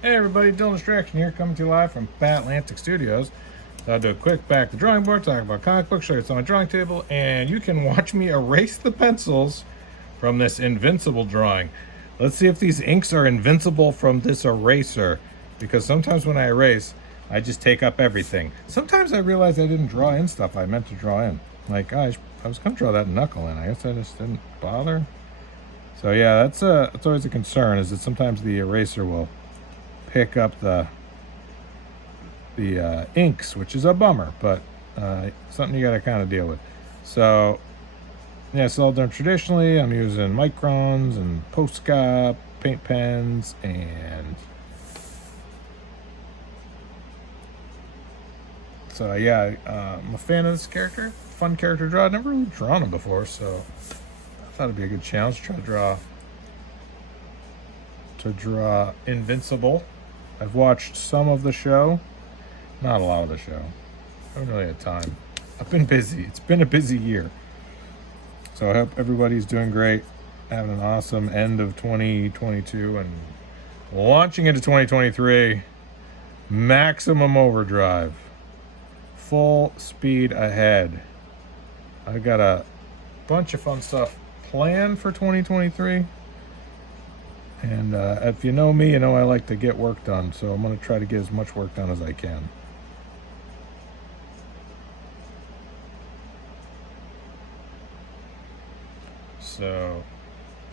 Hey everybody, Dylan Distraction here, coming to you live from Atlantic Studios. So I'll do a quick back to the drawing board, talk about comic books, show you it's on my drawing table, and you can watch me erase the pencils from this Invincible drawing. Let's see if these inks are invincible from this eraser, because sometimes when I erase, I just take up everything. Sometimes I realize I didn't draw in stuff I meant to draw in. Like, I was going to draw that knuckle in. I guess I just didn't bother. So yeah, that's always a concern, is that sometimes the eraser will pick up the inks, which is a bummer, but something you got to kind of deal with. So yeah, it's all done traditionally. I'm using microns and Posca paint pens, and so yeah, I'm a fan of this character. Fun character to draw. I've never really drawn him before, so I thought it'd be a good challenge to try to draw Invincible. I've watched some of the show, not a lot of the show. I haven't really had time. I've been busy. It's been a busy year. So I hope everybody's doing great, having an awesome end of 2022 and launching into 2023. Maximum overdrive. Full speed ahead. I got a bunch of fun stuff planned for 2023. And if you know me, you know I like to get work done, so I'm going to try to get as much work done as I can. So,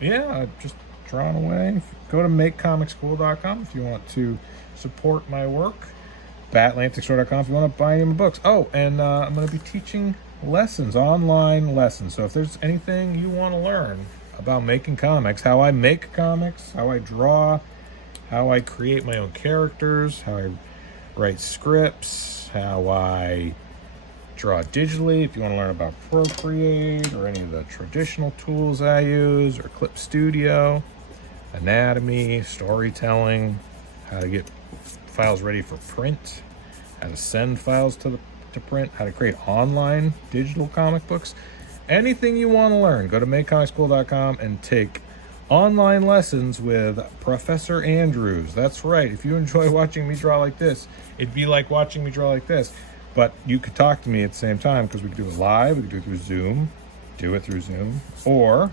yeah, just drawing away. Go to makecomicschool.com if you want to support my work. BatAtlanticStore.com if you want to buy any books. Oh, and I'm going to be teaching lessons, online lessons. So if there's anything you want to learn about making comics, how I make comics, how I draw, how I create my own characters, how I write scripts, how I draw digitally, if you want to learn about Procreate or any of the traditional tools I use, or Clip Studio, anatomy, storytelling, how to get files ready for print, how to send files to print, how to create online digital comic books. Anything you want to learn, go to makecomicschool.com and take online lessons with Professor Andrews. That's right. If you enjoy watching me draw like this, it'd be like watching me draw like this. But you could talk to me at the same time, because we could do it live, we could do it through Zoom, or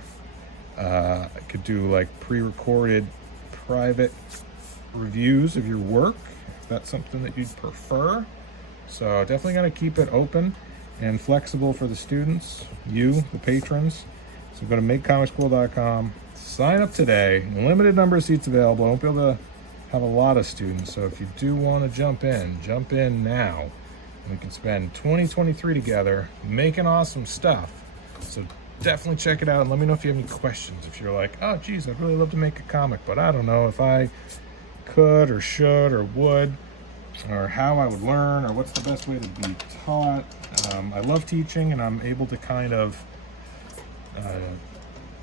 I could do like pre-recorded private reviews of your work, if that's something that you'd prefer. So definitely going to keep it open and flexible for the students, you, the patrons. So go to makecomicschool.com, sign up today. Limited number of seats available. I won't be able to have a lot of students, so if you do want to jump in now. We can spend 2023 together making awesome stuff. So definitely check it out, and let me know if you have any questions. If you're like, oh geez, I'd really love to make a comic, but I don't know if I could or should or would, or how I would learn, or what's the best way to be taught. I love teaching, and I'm able to kind of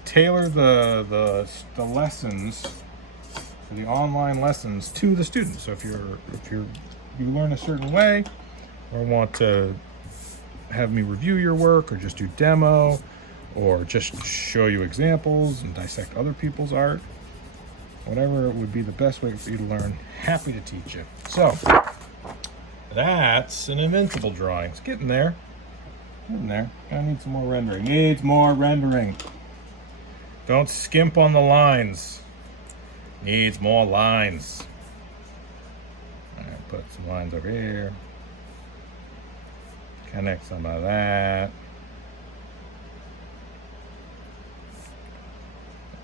tailor the lessons, the online lessons, to the students. So if you learn a certain way, or want to have me review your work, or just do demo, or just show you examples and dissect other people's art, whatever would be the best way for you to learn, happy to teach you. So that's an Invincible drawing. It's getting there. I need some more rendering. Needs more rendering. Don't skimp on the lines. Needs more lines. All right, put some lines over here. Connect some of that.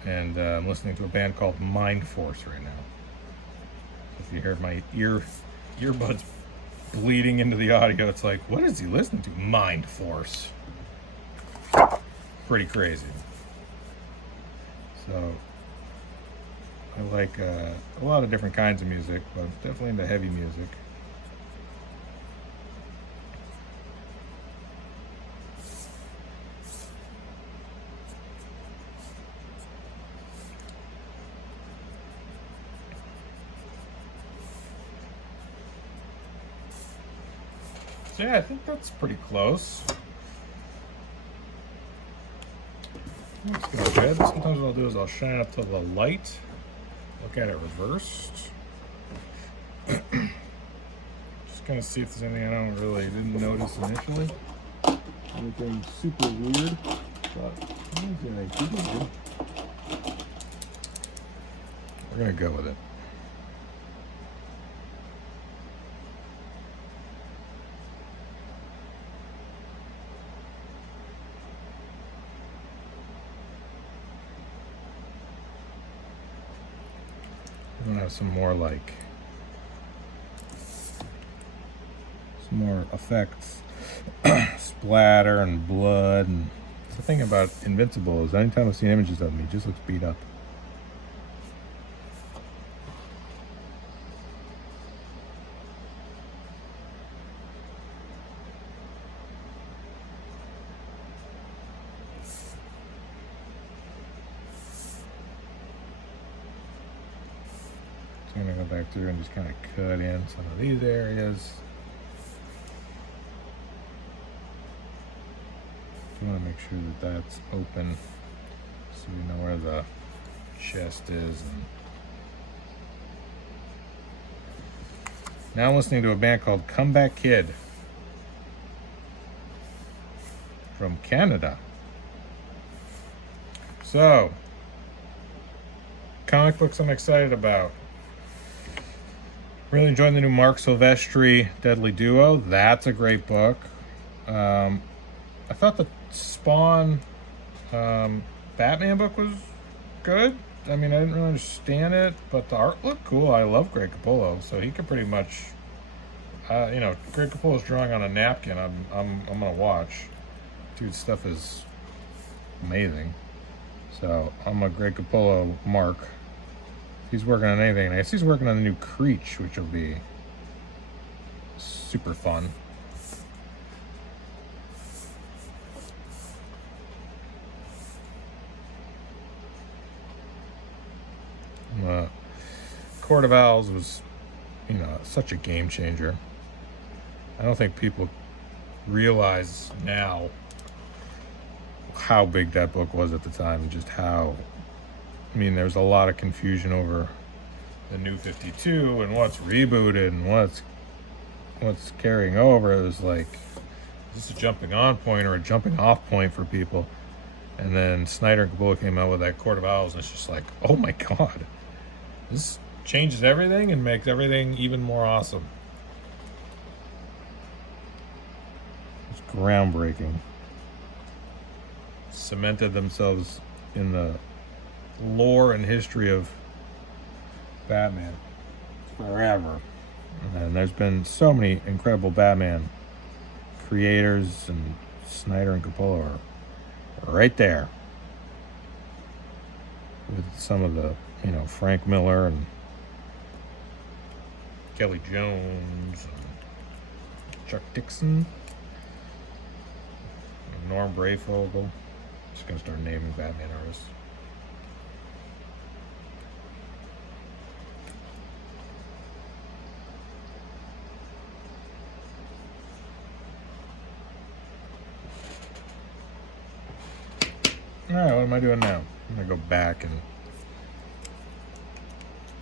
And I'm listening to a band called Mind Force right now. If you hear my earbuds bleeding into the audio, it's like, what is he listening to? Mind Force. Pretty crazy. So I like a lot of different kinds of music, but definitely into heavy music. So yeah, I think that's pretty close. Let's go ahead. Sometimes what I'll do is I'll shine up to the light, look at it reversed. gonna see if there's anything I didn't notice initially. Anything super weird, but we're gonna go with it. I'm gonna have some more effects, splatter and blood. And the thing about Invincible is anytime I've seen images of him, he just looks beat up. So I'm gonna go back through and just kind of cut in some of these areas. You want to make sure that that's open so you know where the chest is. And now I'm listening to a band called Comeback Kid from Canada. So, comic books I'm excited about. Really enjoying the new Mark Silvestri Deadly Duo. That's a great book. I thought the Spawn Batman book was good. I mean, I didn't really understand it, but the art looked cool. I love Greg Capullo, so he could pretty much, Greg Capullo's drawing on a napkin. I'm gonna watch. Dude's stuff is amazing. So I'm a Greg Capullo mark. If he's working on anything, and I guess he's working on the new Creech, which will be super fun. Court of Owls was, such a game changer. I don't think people realize now how big that book was at the time, and just how, there's a lot of confusion over the New 52 and what's rebooted and what's carrying over. It was like, is this a jumping on point or a jumping off point for people? And then Snyder and Capullo came out with that Court of Owls, and it's just like, oh my god. This changes everything and makes everything even more awesome. It's groundbreaking. Cemented themselves in the lore and history of Batman forever. And there's been so many incredible Batman creators, and Snyder and Capullo are right there with some of the, Frank Miller and Kelly Jones and Chuck Dixon and Norm Brayfogle. Just gonna start naming Batman artists. Alright, what am I doing now? I'm gonna go back and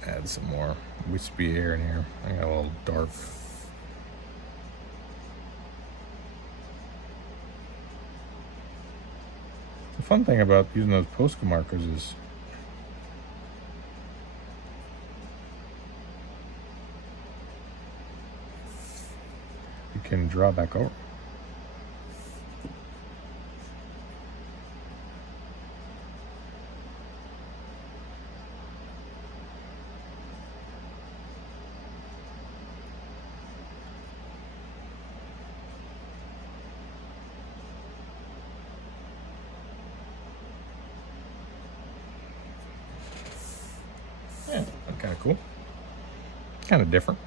add some more wispy hair in here. I got a little dark. The fun thing about using those Posca markers is you can draw back over. Yeah, kind of cool. Kind of different.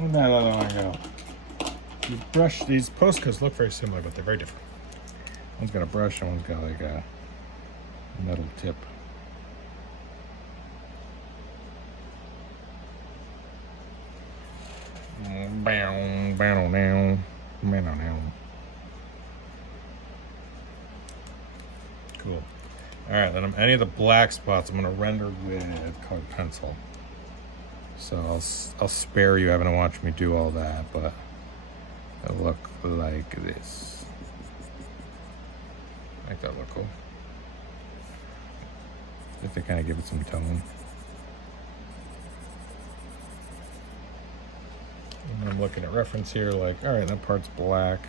Where'd that other one go? These postcards look very similar, but they're very different. One's got a brush and one's got like a metal tip. Cool. Alright, then any of the black spots I'm going to render with colored pencil. So I'll spare you having to watch me do all that, but it'll look like this. Make that look cool. If they kind of give it some tone. And I'm looking at reference here, like, all right, that part's black.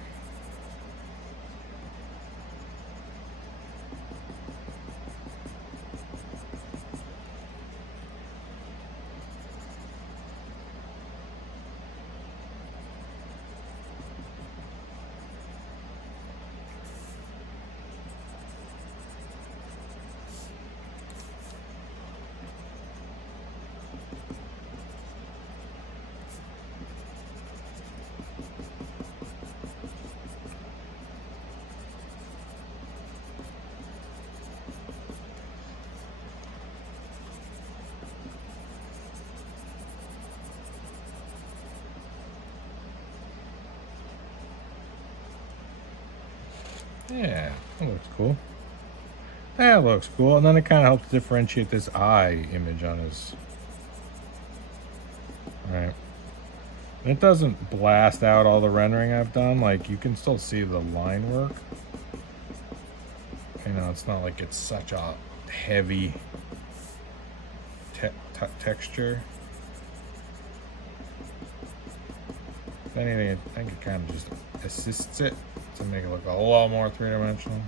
Yeah, that looks cool. That looks cool. And then it kind of helps differentiate this eye image on his. Right. And it doesn't blast out all the rendering I've done. Like, you can still see the line work. You know, it's not like it's such a heavy texture. If anything, I think it kind of just assists it to make it look a lot more three-dimensional.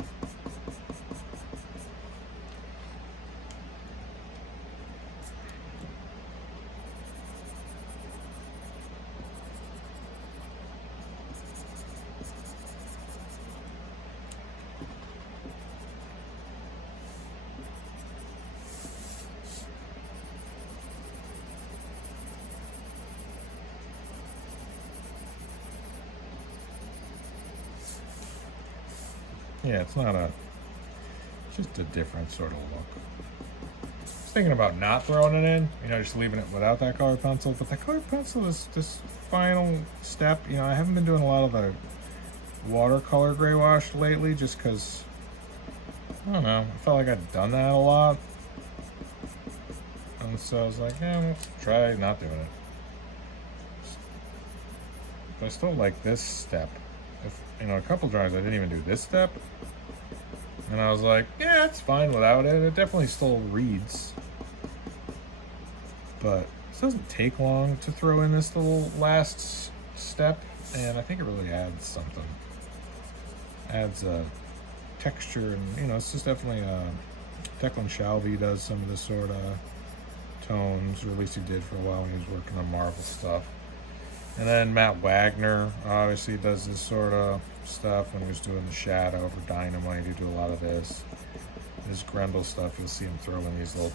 Yeah, it's not a, it's just a different sort of look. I was thinking about not throwing it in, you know, just leaving it without that colored pencil, but that colored pencil is this final step. You know, I haven't been doing a lot of the watercolor gray wash lately just because, I don't know, I felt like I'd done that a lot. And so I was like, yeah, let's try not doing it. But I still like this step. If, you know, a couple drawings I didn't even do this step, and I was like, yeah, it's fine without it. It definitely still reads, but it doesn't take long to throw in this little last step, and I think it really adds something. Adds a texture, and you know, it's just definitely Declan Shalvey does some of this sort of tones, or at least he did for a while when he was working on Marvel stuff. And then Matt Wagner obviously does this sort of stuff when he was doing the Shadow for Dynamite. He do a lot of this. This Grendel stuff, you'll see him throw in these little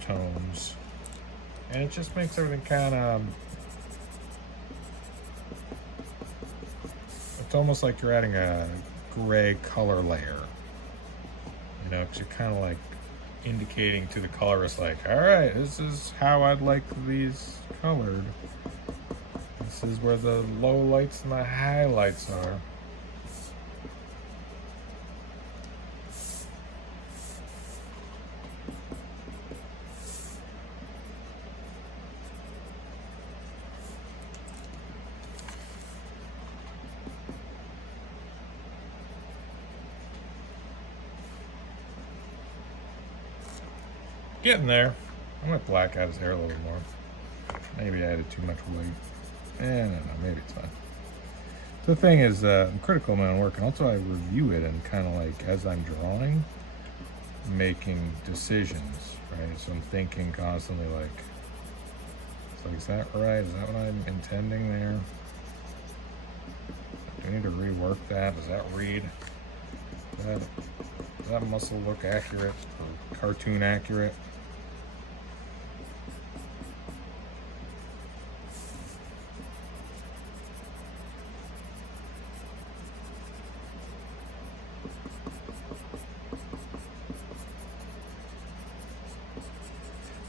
tones. And it just makes everything kind of... It's almost like you're adding a gray color layer. You know, because you're kind of like indicating to the colorist, like, all right, this is how I'd like these colored. This is where the low lights and the highlights are. Getting there. I might black out his hair a little more. Maybe I added too much white. I don't know, maybe it's fine. The thing is, I'm critical of my own work, and also I review it and kind of like, as I'm drawing, making decisions, right? So I'm thinking constantly like, it's like, is that right? Is that what I'm intending there? Do I need to rework that? Does that read? Does that muscle look accurate or cartoon accurate?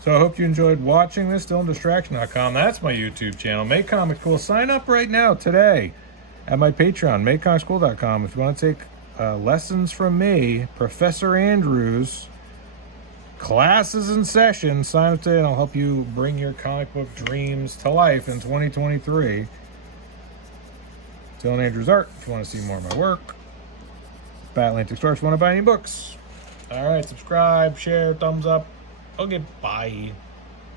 So I hope you enjoyed watching this. DylanDistraction.com. That's my YouTube channel. Make Comics Cool. Sign up right now today at my Patreon, MakeComicsCool.com. If you want to take lessons from me, Professor Andrews, classes in session, sign up today and I'll help you bring your comic book dreams to life in 2023. Dylan Andrews Art, if you want to see more of my work. Bat Atlantic Store, if you want to buy any books. All right, subscribe, share, thumbs up. Okay, bye.